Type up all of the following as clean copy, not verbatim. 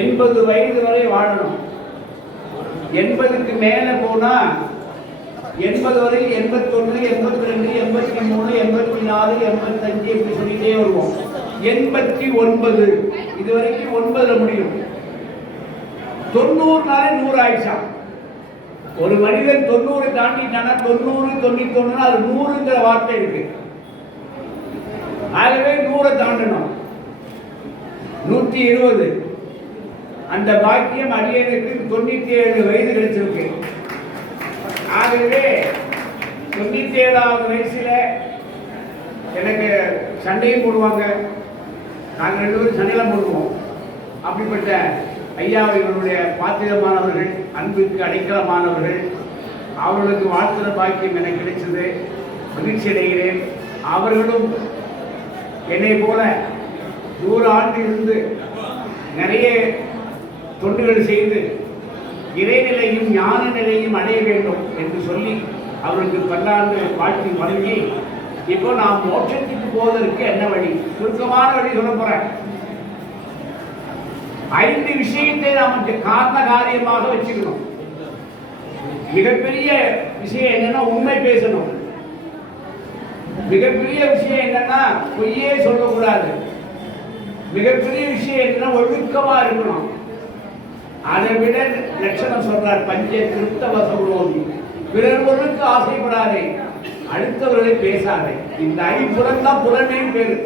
80 வயது வரை வாழணும். 80க்கு மேலே போனால் 80 வரை 81, 82, 83, 84, 85 இப்படி சொல்லிட்டே வருவோம். 89 இது வரைக்கும் 9ல் முடியும். 90 நாளே 100 ஆயிடுச்சா. ஒரு மனிதன் 90 தாண்டிட்டானா 90, 91 அது 100ங்கிற வார்த்தை இருக்கு. ஆகவே 100 தாண்டணும். 120 அந்த பாக்கியம் அடியனுக்கு 97 வயது கிடைச்சிருக்கு. ஆகவே 97வது வயசுல எனக்கு சண்டையும் போடுவாங்க. நாங்கள் 2 பேரும் சண்டையெல்லாம் போடுவோம். அப்படிப்பட்ட ஐயா இவருடைய பாத்திரமானவர்கள், அன்புக்கு அடைக்கலமானவர்கள், அவர்களுக்கு வாழ்த்துற பாக்கியம் எனக்கு கிடைச்சது. மகிழ்ச்சி அடைகிறேன். அவர்களும் என்னை போல 100 ஆண்டு இருந்து நிறைய தொண்டுகள் செய்து இறைநிலையும் ஞான நிலையும் அடைய வேண்டும் என்று சொல்லி அவருக்கு பல்லாண்டு வாழ்த்தி வழங்கி, இப்போ நாம் மோட்சத்துக்கு போவதற்கு என்ன வழி, சுருக்கமான வழி சொல்ல போறேன். 5 விஷயத்தை நாம் காரண காரியமாக வச்சுக்கணும். மிகப்பெரிய விஷயம் என்னன்னா உண்மை பேசணும். மிகப்பெரிய விஷயம் என்னன்னா பொய்யே சொல்லக்கூடாது. மிகப்பெரிய விஷயம் என்னன்னா ஒழுக்கமா இருக்கணும். அதை விட லட்சணம் சொல்றார், பஞ்ச திருப்த வசம், பிறர் பொருளுக்கு ஆசைப்படாதே, அடுத்தவர்களை பேசாதே. இந்த 5 புறம் தான் புறமேன்னு பேரு.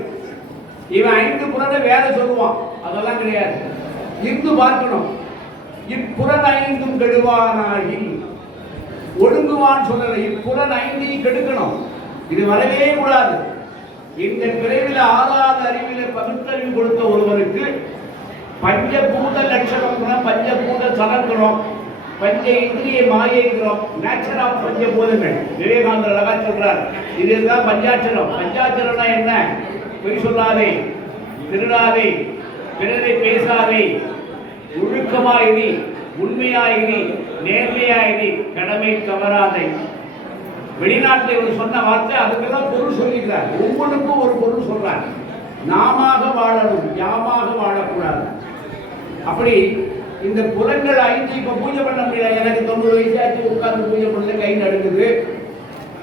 இவன் 5 புறனை வேற சொல்லுவான், அதெல்லாம் கிடையாது. இருந்து பார்க்கணும். இப்புறன் 5 கெடுவானாகி ஒடுங்குவான் சொல்லல. இப்புறன் 5 கெடுக்கணும். இது வரவே கூடாது. இந்த பிறவில 6வது அறிவில பகுத்தறிவு கொடுத்த ஒருவருக்கு பஞ்சபூத லட்சணம், பஞ்சபூத சலக்கணம், பஞ்ச இந்திரிய மாயைக்கிறோம், நேச்சர் ஆஃப் பஞ்சபூதங்கள். விவேகானந்தர் அழகா சொல்றார், இதுதான் பஞ்சாட்சரம். பஞ்சாட்சரம்னா என்ன? பொய் சொல்லாதே, திருடாதே, பிறரை பேசாதே, ஒழுக்கமாயிரி, உண்மையாயிரி, நேர்மையாயிரி, கடமை தவறாதே. வெளிநாட்டில் இவர் சொன்ன வார்த்தை அதுக்கெல்லாம் பொருள் சொல்லிக்கிறார். ஒவ்வொன்றுக்கும் ஒரு பொருள் சொல்றார். நாமாக வாழணும், யாமாக வாழக்கூடாது. அப்படி இந்த புலன்கள் 5 இப்ப பூஜை பண்ண முடியல. எனக்கு 90 வயசாச்சு, உட்கார்ந்து பூஜை பண்ணல, கை நடுக்குது.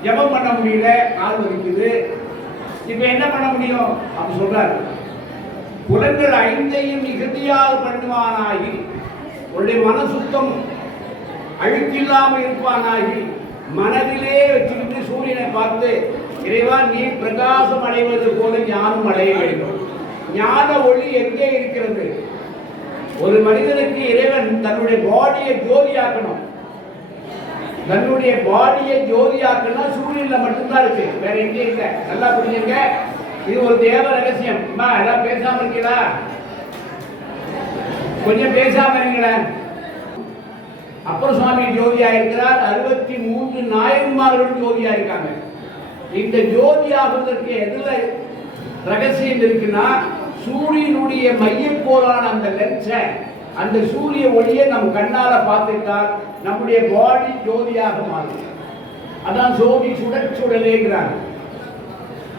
ஜபம் பண்ண முடியல, கால் வலிக்குது. இப்ப என்ன பண்ண முடியும் அப்படி சொல்றாரு. புலன்கள் 5ஐயும் மிகுதியாக பண்ணுவானாகி, உன்னுடைய மன சுத்தம் அழுக்கில்லாமல் இருப்பானாகி, மனதிலே வச்சுக்கிட்டு சூரியனை பார்த்து, இறைவா நீ பிரகாசம் அடைவது போல ஞானம் அடைய வேண்டும். ஞான ஒளி எங்கே இருக்கிறது? ஒரு மனிதனுக்கு இறைவன் தன்னுடைய பாடியை ஜோதியாக்கணும். தன்னுடைய பாடியை ஜோதியாக்கணும் சூரியன்ல மட்டும்தான் இருக்கு, வேற எங்கே இல்லை. நல்லா புரிஞ்சுங்க. இது ஒரு தேவ ரகசியம். எல்லாம் பேசாம இருக்கீங்களா? கொஞ்சம் பேசாம இருங்களேன். அப்பர் சுவாமி ஜோதியா இருக்கிறார். 63 நாயன்மார்கள் ஜோதியா இருக்காங்க. இந்த ஜோதி ஆகுவதற்கு எதுல ரகசியம் இருக்குன்னா, சூரியனுடைய மையக்கோளான அந்த லென்ஸை, அந்த சூரிய ஒளியை நம் கண்ணால பார்த்துட்டால் நம்முடைய பாடி ஜோதியாக மாறும். அதான் ஜோதி சுடர் சுடலேங்கிறாங்க.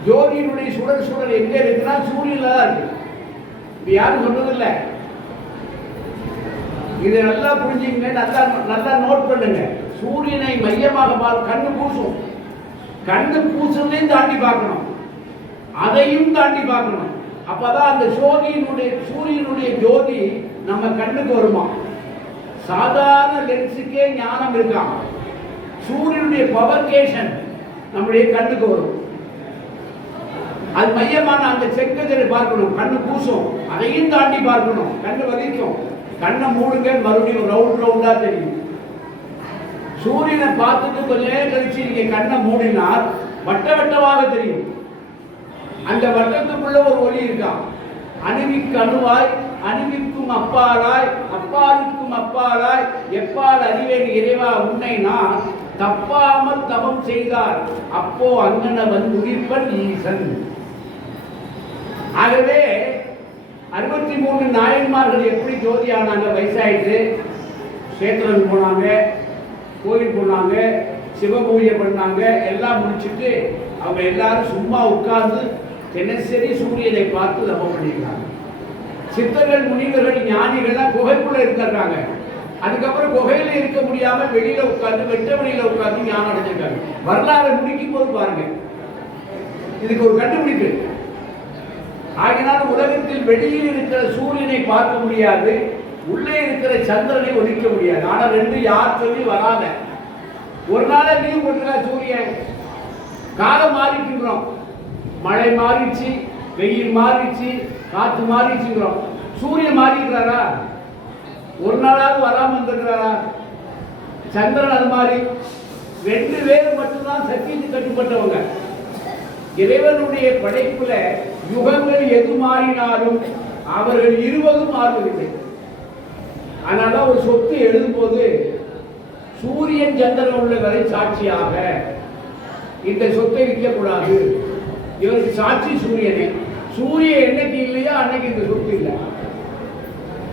ஜோதியினுடைய சுடர் சுடல் எங்க இருக்குன்னா சூரியன்ல தான் இருக்கு. இது யாரும் சொன்னதில்லை. இதை நல்லா புரிஞ்சுங்க, நல்லா நோட் பண்ணுங்க. சூரியனை மையமாக பார்த்து கண்ணு பூசும். கண்ணு பூசுறதையும் தாண்டி பார்க்கணும், அதையும் தாண்டி பார்க்கணும். அப்பதான் அந்த சூரியனுடைய ஜோதி நம்ம கண்ணுக்கு வருமா. சாதாரண லென்ஸுக்கே ஞானம் இருக்காம். சூரியனுடைய பவர்கேஷன் நம்முடைய கண்ணுக்கு வரும். அது மையமான அந்த செங்கதிரை பார்க்கணும், கண்ணு பூசும், அதையும் தாண்டி பார்க்கணும், கண்ணு வலிக்கும். கண்ணை மூடுங்க, மறுபடியும் ரவுண்டா தெரியும். சூரியனை பார்த்துட்டு கொஞ்ச நேரம் கழிச்சு நீங்க கண்ணை மூடினால் வட்டமாக தெரியும். அந்த வட்டத்துக்குள்ள ஒரு ஒளி இருக்கா. அணுவிற்கு அணுவாய், அணுவிற்கும் அப்பாலாய், அப்பாலுக்கும் அப்பாலாய், எப்பால் அறிவேன் இறைவா உன்னை நான் தப்பாமல் தவம் செய்தார் அப்போ அங்கனவன் உயிர்ப்பன் ஈசன். ஆகவே 63 நாயன்மார்கள் எப்படி ஜோதி ஆனாங்க? வயசாயிட்டு சேத்திரன் போனாங்க, கோயில் போனாங்க, சிவ பூஜை பண்ணாங்க. எல்லாம் முடிச்சுட்டு அவங்க எல்லாரும் சும்மா உட்கார்ந்து தினசரி சூரியனை பார்த்து தவம் பண்ணியிருக்காங்க. சித்தர்கள், முனிவர்கள், ஞானி ஞானிகள்லாம் குகைக்குள்ள இருக்காங்க. அதுக்கப்புறம் குகையில இருக்க முடியாம வெளியில உட்கார்ந்து வெட்ட வெளியில உட்கார்ந்து ஞானம் அடைஞ்சிருக்காங்க. வரலாறு முடிக்கும் போது பாருங்க, இதுக்கு ஒரு கண்டுபிடிப்பு. ஆகினால் உலகத்தில் வெளியில் இருக்கிற சூரியனை பார்க்க முடியாது, உள்ளே இருக்கிற சந்திரனை ஒழிக்க முடியாது. ஆனா ரெண்டு யார் சொல்லி வராத. ஒரு நாள லீவ் போட்டுருக்கா சூரியன். காலம் மாறிட்டுக்கிறோம், மழை மாறிடுச்சு, வெயில் மாறிடுச்சு, காற்று மாறிடுச்சுக்கிறோம். சூரியன் மாறிக்கிறாரா? ஒரு நாளாவது வராம இருந்திருக்கிறாரா? சந்திரன் அது மாதிரி. ரெண்டு பேர் மட்டும்தான் சத்தியத்துக்கு கட்டுப்பட்டவங்க. இறைவனுடைய படைப்புல யுகங்கள் எது மாறினாலும் அவர்கள் இருவரும் மாறுவதில்லை. அதனால ஒரு சொத்து எழுதும் போது சூரியன் சந்திரன் உள்ள வரை சாட்சியாக இந்த சொத்தை விற்கக்கூடாது. இவருக்கு சாட்சி சூரியனே. சூரியன் என்னைக்கு இல்லையா அன்னைக்கு இந்த சொத்து இல்லை.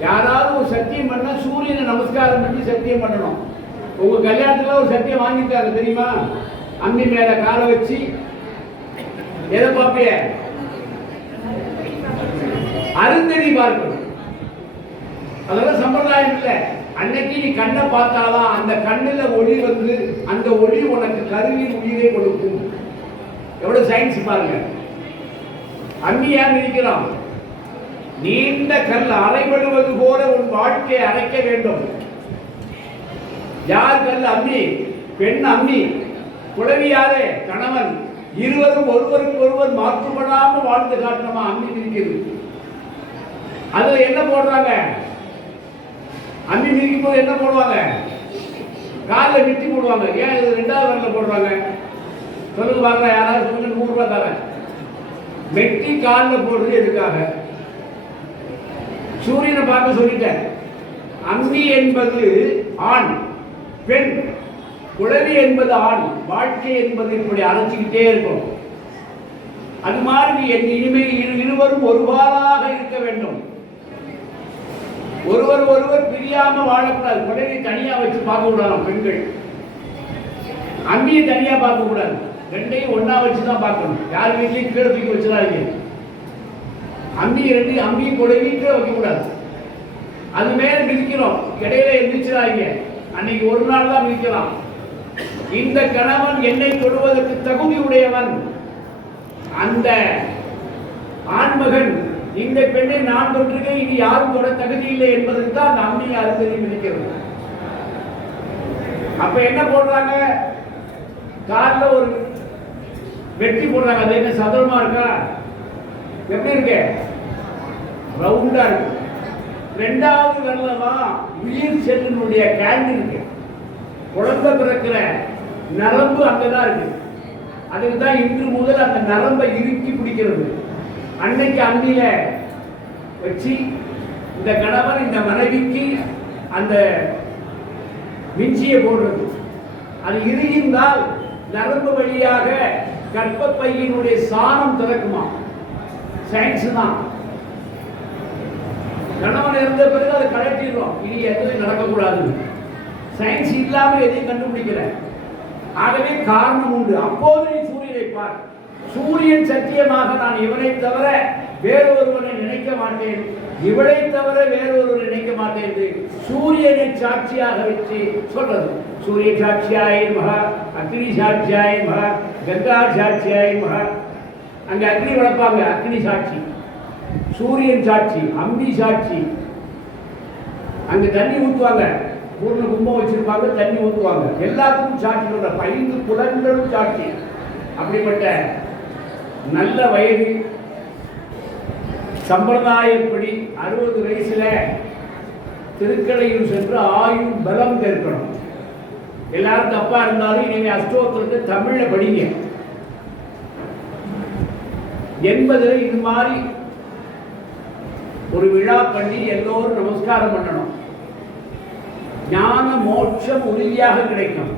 யாராவது ஒரு சத்தியம் பண்ணா சூரியனை நமஸ்காரம் பண்ணி சத்தியம் பண்ணணும். உங்க கல்யாணத்துல ஒரு சத்தியம் வாங்கிட்டாங்க தெரியுமா? அம்மி மேல காலை வச்சு எதை பார்ப்பிய? அருந்ததி பார்க்கணும். அதெல்லாம் சம்பிரதாயம் இல்லை. அன்னைக்கு நீ கண்ணை பார்த்தாதான் அந்த கண்ணுல ஒளி வந்து அந்த ஒளி உனக்கு கருவின் உயிரை கொடுக்கும். எவ்வளவு சயின்ஸ் பாருங்க. அம்மி ஏன் இருக்கிறான்? நீண்ட கல் அரைபடுவது போல உன் வாழ்க்கையை அரைக்க வேண்டும். யார் கல்? அம்மி. பெண் அம்மி. புலவி யாரு? கணவன். இருவரும் ஒருவருக்கு ஒருவர் மாற்றுப்படாமல் வாழ்ந்து காட்டணுமா? அம்மி இருக்கிறது. அதுல என்ன போடுறாங்க? அம்மி மிதிக்கும் போது என்ன போடுவாங்க? காலில் மிட்டி போடுவாங்க. ஏன் இது ரெண்டாவது வரல போடுறாங்க? சொல்லுங்க பார்க்கலாம். யாராவது சொல்லுங்க. 100 ரூபாய் தரேன். மெட்டி காலில் போடுறது எதுக்காக? சூரியனை பார்க்க சொல்லிட்டேன். அம்மி என்பது ஆண், பெண். குழவி என்பது ஆண். வாழ்க்கை என்பது இப்படி அரைச்சிக்கிட்டே இருக்கும். அது மாதிரி இனிமே இருவரும் ஒருவாறாக இருக்க வேண்டும். ஒருவர் ஒருவர் பிரியாம வாழக்கூடாது. குழந்தை தனியா வச்சு பார்க்க கூடாது. பெண்கள் அம்மியை தனியா பார்க்க கூடாது. ரெண்டையும் ஒன்னா வச்சுதான் பார்க்கணும். யார் வீட்லையும் கீழே தூக்கி வச்சிடாதீங்க. அம்மி குழவி கீழே வைக்க கூடாது. அது மேல மிதிக்கிறோம், இடையில எந்திரிச்சிடாதீங்க. அன்னைக்கு ஒரு நாள் தான் மிதிக்கலாம். இந்த கணவன் என்னை தொடுவதற்கு தகுதி உடையவன். அந்த ஆண்மகன் இந்த பெண்ணை நான் தொட்டிருக்கேன், இது யாரும் தொட தகுதி இல்லை என்பதற்கு தான் அந்த அம்மியை அறுத்தறி மிதிக்கிறது. அப்ப என்ன போடுறாங்க? கார்ல ஒரு வெட்டி போடுறாங்க. அது என்ன சதுரமா இருக்கா? எப்படி இருக்கு? ரவுண்டா இருக்கு. ரெண்டாவது வரலமா உயிர் செல்லினுடைய கேண்ட் இருக்கு. குழந்தை பிறக்கிற நரம்பு அங்கதான் இருக்கு. அதுக்கு தான் இன்று முதல் அந்த நரம்பை இறுக்கி பிடிக்கிறது. அன்னைக்கு அம்மியில வச்சு இந்த கணவன் இந்த மனைவிக்கு அந்த மிஞ்சியை போடுறது. அது இறுகின்றால் நரம்பு வழியாக கர்ப்பப்பையினுடைய சாணம் திறக்குமா? சயின்ஸ் தான். கணவன் இருந்த பிறகு அதை கழட்டிடுறோம். இனி எதுவும் நடக்கக்கூடாது. சயின்ஸ் இல்லாம எதையும் கண்டுபிடிக்கல. ஆகவே காரணம் உண்டு. அப்போது நீ சூரியனை பார். சூரியன் சத்தியமாக நான் இவனை தவிர வேறொருவனை நினைக்க மாட்டேன், இவளை தவிர வேறொருவரை நினைக்க மாட்டேன் என்று சூரியனை சாட்சியாக வச்சு சொல்றது. சூரிய சாட்சியாய மகா, அக்னி சாட்சியாய மகா, கங்கா சாட்சியாய மகா. அங்க அக்னி வளர்ப்பாங்க, அக்னி சாட்சி. சூரியன் சாட்சி, அம்பி சாட்சி. அங்க தண்ணி ஊற்றுவாங்க, பூர்ண கும்பம் வச்சிருப்பாங்க, தண்ணி ஊற்றுவாங்க. எல்லாத்துக்கும் சாட்சி சொல்ற. 5 புலன்களும் சாட்சி. அப்படிப்பட்ட நல்ல வயது சம்பிரதாயப்படி 60 வயசுல திருக்கடையூர் சென்று ஆயுள் பலம் கேட்கணும். எல்லாரும் தப்பா இருந்தாலும் இனிமே அஷ்டோத்திரத்தை தமிழ்ல படிங்க. 80 இது மாதிரி ஒரு விழா பண்ணி எல்லோரும் நமஸ்காரம் பண்ணணும். ஞான மோட்சம் உறுதியாக கிடைக்கும்.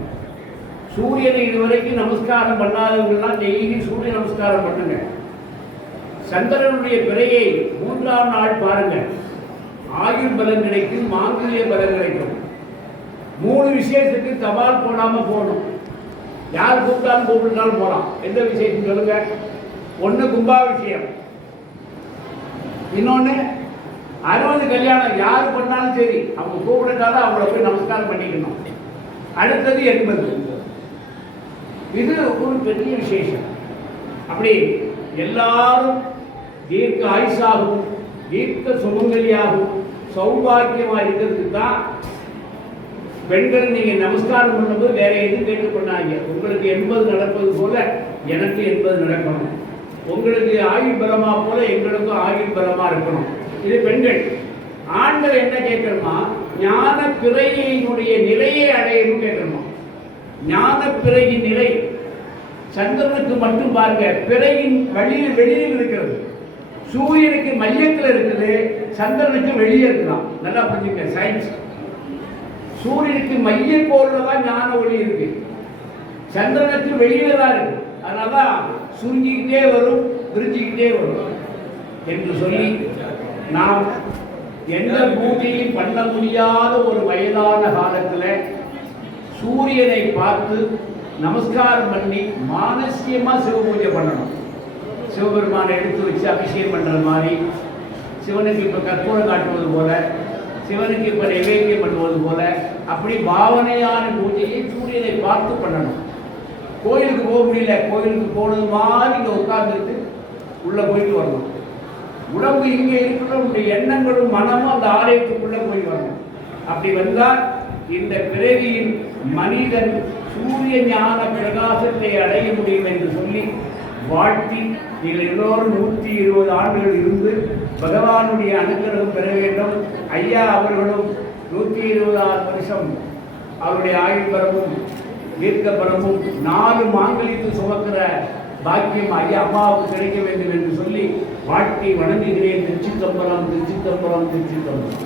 சூரியனை இதுவரைக்கும் நமஸ்காரம் பண்ணாதவங்கெல்லாம் டெய்லி சூரிய நமஸ்காரம் பண்ணுங்க. சந்திரனுடைய பிறையை 3ஆம் நாள் பாருங்க. ஆயுள் பலன் கிடைக்கும், மாங்கல்ய பலன் கிடைக்கும். 3 விசேஷத்துக்கு தபால் போடாம போகணும். யார் கூப்பிட்டாலும் கூப்பிட்டாலும் போகலாம். எந்த விசேஷம் சொல்லுங்க? 1 கும்பாபிஷேகம், இன்னொன்னு 60 கல்யாணம். யார் கூப்பிடலனாலும் சரி, அவங்க கூப்பிடட்டாலும் அவங்கள போய் நமஸ்காரம் பண்ணிக்கணும். அடுத்தது 80. இது ஒரு பெரிய விசேஷம். அப்படி எல்லாரும் தீர்க்க ஆயுசாகவும் தீர்க்க சுமங்கலியாகவும் சௌபாக்கியமா இருக்கிறதுக்கு தான் பெண்கள் நீங்க நமஸ்காரம் பண்ணும்போது வேற எதுவும் கேட்டு பண்ணாங்க. உங்களுக்கு 80 நடப்பது போல எனக்கு 80 நடக்கணும், உங்களுக்கு ஆயுள் பலமா போல எங்களுக்கும் ஆயுள் பலமா இருக்கணும். இது பெண்கள். ஆண்கள் என்ன கேட்கணுமா? ஞான பிறையினுடைய நிலையை அடையணும் கேட்கணுமா? ஞான பிறையின் நிலை சந்திரனுக்கு மட்டும் பாருங்க, பிறையின் வெளியில் இருக்கிறது, சூரியனுக்கு மையத்தில் இருக்குது, சந்திரனுக்கு வெளியே இருக்கலாம். நல்லா புரிஞ்சுக்க சயின்ஸ். சூரியனுக்கு மையக்கோள்ல தான் ஞான ஒளி இருக்கு, சந்திரனுக்கு வெளியில தான் இருக்கு. அதனாலதான் சுருங்கிக்கிட்டே வரும், விரிஞ்சிக்கிட்டே வரும் என்று சொல்லி நாம் எந்த பூஜையும் பண்ண முடியாத ஒரு வயதான காலத்தில் சூரியனை பார்த்து நமஸ்காரம் பண்ணி மானசியமா சிவ பூஜை பண்ணணும். சிவபெருமானை எடுத்து வச்சு அபிஷேகம் பண்ற மாதிரி, சிவனுக்கு இப்ப கற்பூரம் காட்டுவது போல, சிவனுக்கு இப்ப நைவேத்தியம் பண்ணுவது போல, அப்படி பாவனையான பூஜையை சூரியனை பார்த்து பண்ணணும். கோயிலுக்கு போக முடியல, கோயிலுக்கு போனது மாதிரி இங்க உட்கார்ந்துட்டு உள்ள போயிட்டு வரணும். உடம்பு இங்கே இருக்கிற உடைய எண்ணங்களும் மனமும் அந்த ஆலயத்துக்குள்ள போய் வரணும். அப்படி வந்தால் இந்த பிறவியின் மனிதன் சூரிய ஞான பிரகாசத்தை அடைய முடியும் என்று சொல்லி வாழ்த்தி, நீங்கள் எல்லோரும் 120 ஆண்டுகள் இருந்து பகவானுடைய அனுகிரகம் பெற வேண்டும். ஐயா அவர்களும் 120 வருஷம் அவருடைய ஆயுள் பரமும் தீர்க்க பரமும் 4 மாங்கலித்து சுமக்கிற பாக்கியம் ஐயா அம்மாவுக்கு கிடைக்க வேண்டும் என்று சொல்லி வாழ்த்தி வணங்குகிறேன். திருச்சிற்றம்பலம், திருச்சிற்றம்பலம், திருச்சிற்றம்பலம்.